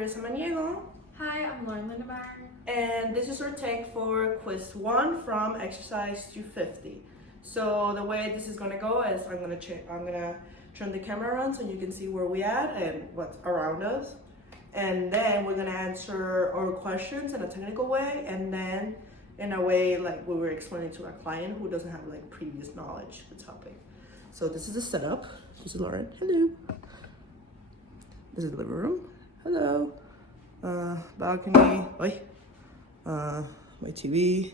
Clarissa Maniego. Hi, I'm Lauren Lindemeyer. And this is our take for quiz 1 from exercise 250. So the way this is going to go is I'm going to turn the camera around so you can see where we at and what's around us. And then we're going to answer our questions in a technical way, and then in a way like we were explaining to our client who doesn't have like previous knowledge of the topic. So this is the setup. This is Lauren. Hello. This is the living room. Hello. Balcony. My TV.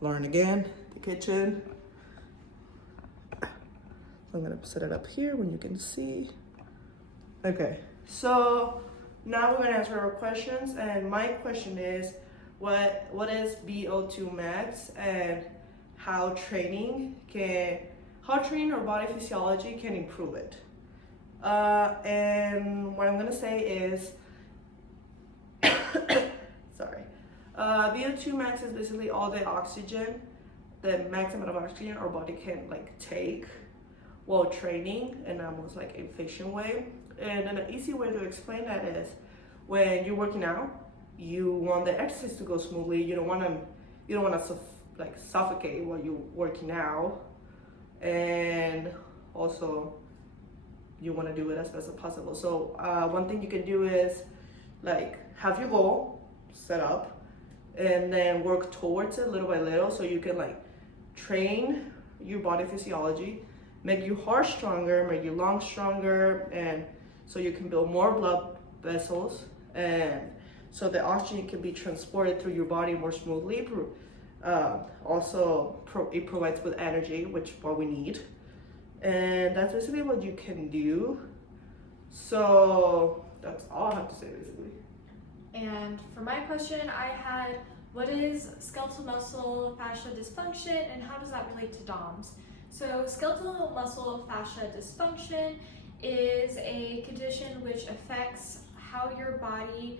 Lauren again. The kitchen. I'm gonna set it up here when you can see. Okay. So now we're gonna answer our questions, and my question is, what is VO2 max, and how training or body physiology can improve it. And what I'm gonna say is, sorry, VO2 max is basically all the oxygen, the max amount of oxygen our body can like take while training in almost like a efficient way. And an easy way to explain that is, when you're working out, you want the exercise to go smoothly. You don't want to suffocate while you're working out, and also you want to do it as best as possible. So one thing you can do is like have your goal set up and then work towards it little by little, so you can like train your body physiology, make your heart stronger, make your lungs stronger, and so you can build more blood vessels, and so the oxygen can be transported through your body more smoothly. It provides with energy, which is what we need. And that's basically what you can do. So that's all I have to say basically. And for my question, I had, what is skeletal muscle fascia dysfunction and how does that relate to DOMS? So skeletal muscle fascia dysfunction is a condition which affects how your body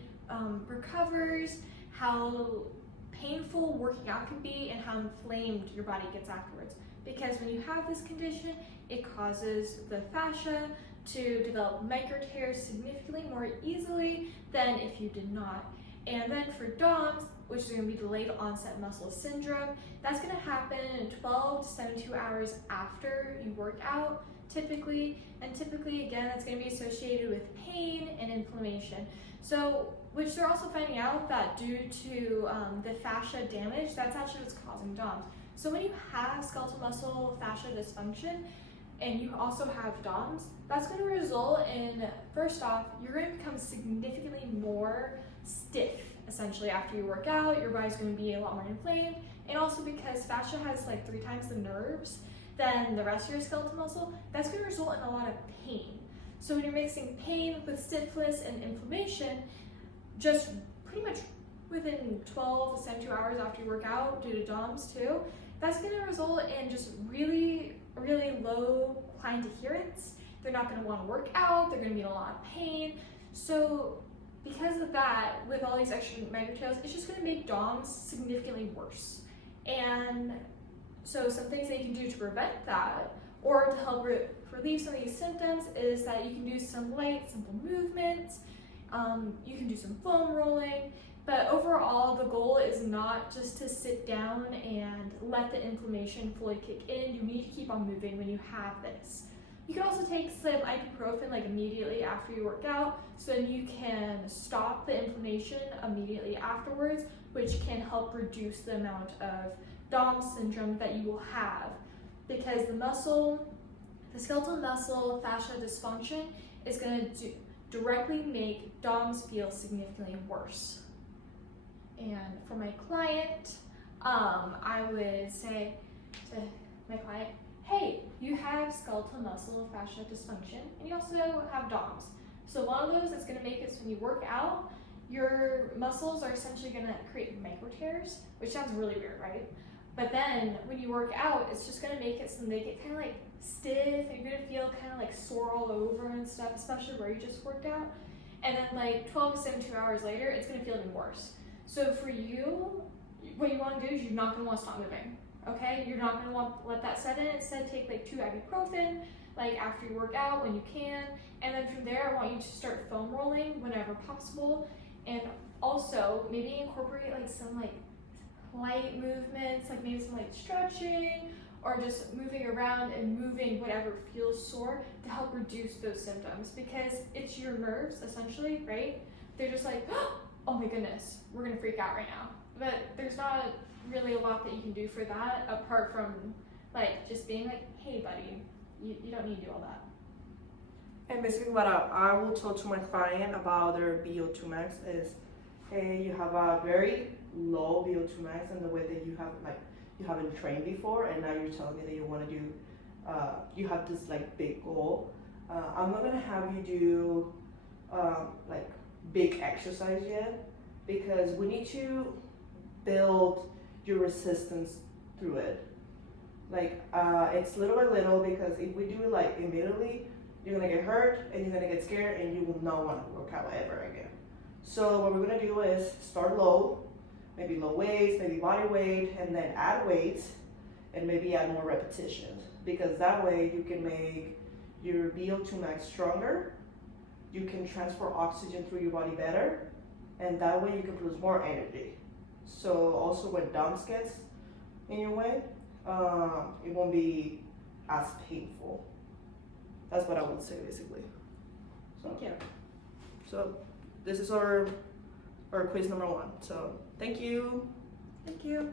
recovers, how painful working out can be, and how inflamed your body gets afterwards. Because when you have this condition, it causes the fascia to develop micro tears significantly more easily than if you did not. And then for DOMS, which is going to be delayed onset muscle syndrome, that's going to happen in 12 to 72 hours after you work out, typically. And typically, again, that's going to be associated with pain and inflammation. So, which they're also finding out that due to the fascia damage, that's actually what's causing DOMS. So when you have skeletal muscle fascia dysfunction and you also have DOMS, that's going to result in, first off, you're going to become significantly more stiff essentially after you work out. Your body's going to be a lot more inflamed, and also because fascia has like 3 times the nerves than the rest of your skeletal muscle, that's going to result in a lot of pain. So when you're mixing pain with stiffness and inflammation, just pretty much within 12 to 72 hours after you work out due to DOMS too, that's going to result in just really, really low client adherence. They're not going to want to work out, they're going to be in a lot of pain. So because of that, with all these extra microtails, it's just going to make DOMS significantly worse. And so some things that you can do to prevent that, or to help relieve some of these symptoms, is that you can do some light, simple movements. You can do some foam rolling, but overall the goal is not just to sit down and let the inflammation fully kick in. You need to keep on moving when you have this. You can also take some ibuprofen like immediately after you work out, so then you can stop the inflammation immediately afterwards, which can help reduce the amount of DOMS syndrome that you will have, because the skeletal muscle fascia dysfunction is going to directly make DOMS feel significantly worse. And for my client, I would say to my client, hey, you have skeletal muscle fascia dysfunction and you also have DOMS. So one of those is going to make it so when you work out, your muscles are essentially going to create micro tears, which sounds really weird, right? But then when you work out, it's just going to make it so they get kind of like stiff, and you're going to feel kind of like sore all over and stuff, especially where you just worked out. And then like 12 to 72 hours later, it's going to feel even worse. So for you, what you want to do is you're not going to want to stop moving, okay? You're not going to want to let that set in. Instead, take like 2 ibuprofen, like after you work out when you can. And then from there, I want you to start foam rolling whenever possible, and also maybe incorporate like some like light movements, like maybe some light stretching or just moving around and moving whatever feels sore to help reduce those symptoms, because it's your nerves essentially, right? They're just like, oh my goodness, we're gonna freak out right now. But there's not really a lot that you can do for that apart from like just being like, hey buddy, you don't need to do all that. And basically what I will tell to my client about their VO2 max is, hey, you have a very low VO2 max in the way that you haven't trained before, and now you're telling me that you want to do, you have this like big goal. I'm not gonna have you do like big exercise yet, because we need to build your resistance through it. Like it's little by little, because if we do it like immediately, you're gonna get hurt and you're gonna get scared and you will not want to work out ever again. So what we're gonna do is start low, maybe low weights, maybe body weight, and then add weights and maybe add more repetitions, because that way you can make your VO2 max stronger, you can transfer oxygen through your body better, and that way you can produce more energy. So also when DOMS gets in your way, it won't be as painful. That's what I would say basically. So, Thank you. so this is our quiz number 1. So thank you. Thank you.